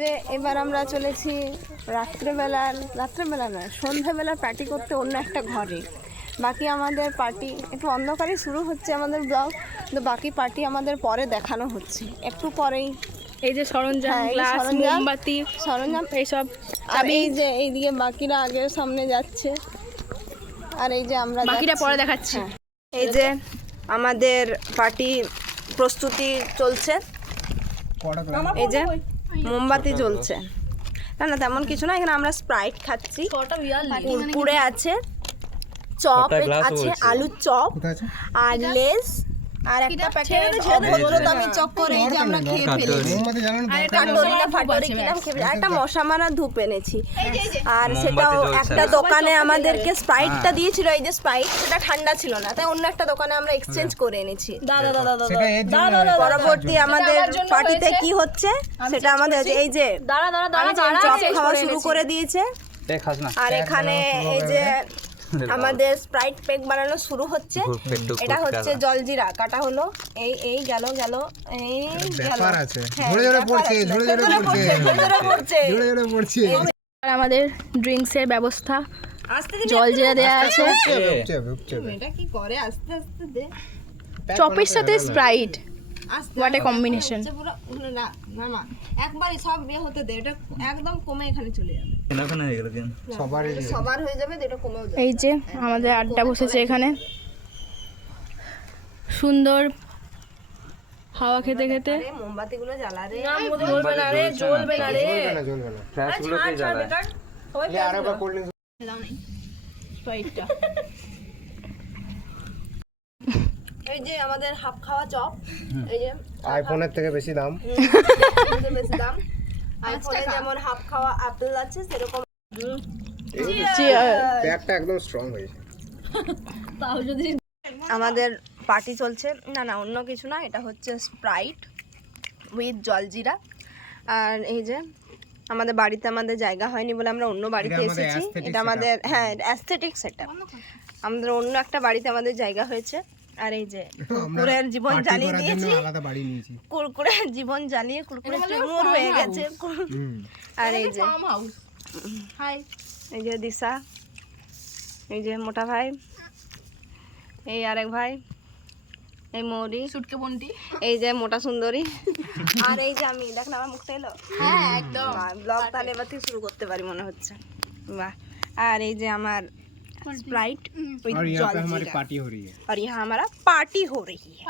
যে এবার আমরা চলেছি রাত্রেবেলা নয় সন্ধ্যাবেলা পার্টি করতে অন্য একটা ঘরে। বাকি আমাদের পার্টি একটু অন্ধকারে শুরু হচ্ছে আমাদের ব্লগ, তো বাকি পার্টি আমাদের পরে দেখানো হচ্ছে একটু পরেই। এই যে সরঞ্জাম, গ্লাস, মোমবাতি, সরঞ্জাম এইসব। আর এই যে এইদিকে বাকিরা আগের সামনে যাচ্ছে, আর এই যে আমরা বাকিটা পরে দেখাচ্ছি। এই যে আমাদের পার্টি প্রস্তুতি চলছে। এই যে মোমবাতি জ্বলছে। না না তেমন কিছু না, এখানে আমরা স্প্রাইট খাচ্ছি, কুরকুরে আছে, চপ আছে, আলুর চপ আর লেস আর একটা প্যাকেট অভদ্রতামি চক্কর এই যে আমরা খেয়ে ফেলেছি। কাটরিনা ফাটরি কিনাম খেয়ে, একটা মশা মারা ধূপ এনেছি। আর সেটাও একটা দোকানে আমাদেরকে স্প্রাইটটা দিয়েছিল, এই যে স্প্রাইট সেটা ঠান্ডা ছিল না, তাই অন্য একটা দোকানে আমরা এক্সচেঞ্জ করে এনেছি। পরবর্তী আমাদের পার্টিতে কি হচ্ছে সেটা আমাদের এই যে চপ খাওয়া শুরু করে দিয়েছে। আর এখানে এই যে আমাদের স্প্রাইট পেক বানানো শুরু হচ্ছে। এটা হচ্ছে জলজিরা কাটা হলো, এই এই গেল এই গেল, আর আমাদের ড্রিঙ্কসের ব্যবস্থা, জলজিরা দেওয়া আছে, এটা কি করে আস্তে আস্তে দে, চপের সাথে স্প্রাইট, হোয়াট এ কম্বিনেশন। না একবারই সব বিয়ে হতে দে, এটা একদম কমে এখানে চলে যাবে, সবার হয়ে যাবে, এটা কমেও যাবে। এই যে আমাদের আড্ডা বসেছে এখানে, সুন্দর হাওয়া খেতে খেতে। মোমবাতিগুলো জ্বালা রে, জ্বলবে না রে, জ্বলবে না রে, স্প্রাইটটা। এই যে আমাদের হাফ খাওয়া চপ, এই যে আইফোনের থেকে বেশি দাম, বেশি দাম। আইফোনে যেমন হাফ খাওয়া আপেল আছে সেরকম প্যাকটা একদম স্ট্রং হয়েছে। আমাদের পার্টি চলছে, না না অন্য কিছু না, এটা হচ্ছে স্প্রাইট উইথ জলজিরা। আর এই যে আমাদের বাড়িতে আমাদের জায়গা হয়নি বলে আমরা অন্য বাড়িতে এসেছি, এটা আমাদের অ্যাস্থেটিক সেটআপ, আমাদের অন্য একটা বাড়িতে আমাদের জায়গা হয়েছে। আর এই যে কুরকুরের জীবন জ্বালিয়ে দিয়েছি, কুরকুরের জীবন জ্বালিয়ে কুরকুরে চুরমুর হয়ে গেছে। আর এই যে এই যে দিশা, এই যে মোটা ভাই, এই আরেক ভাই, এই মৌরি সুটকে বন্টি, এই যে মোটা সুন্দরী, আর এই যে আমি, দেখ না আমার মুখটা এলো। হ্যাঁ একদম ব্লগ তাহলে এবার থেকে শুরু করতে পারি মনে হচ্ছে। বাহ। আর এই যে আমার स्प्राइट विद जलजीरा, पार्टी हो रही है और यहाँ हमारा पार्टी हो रही है।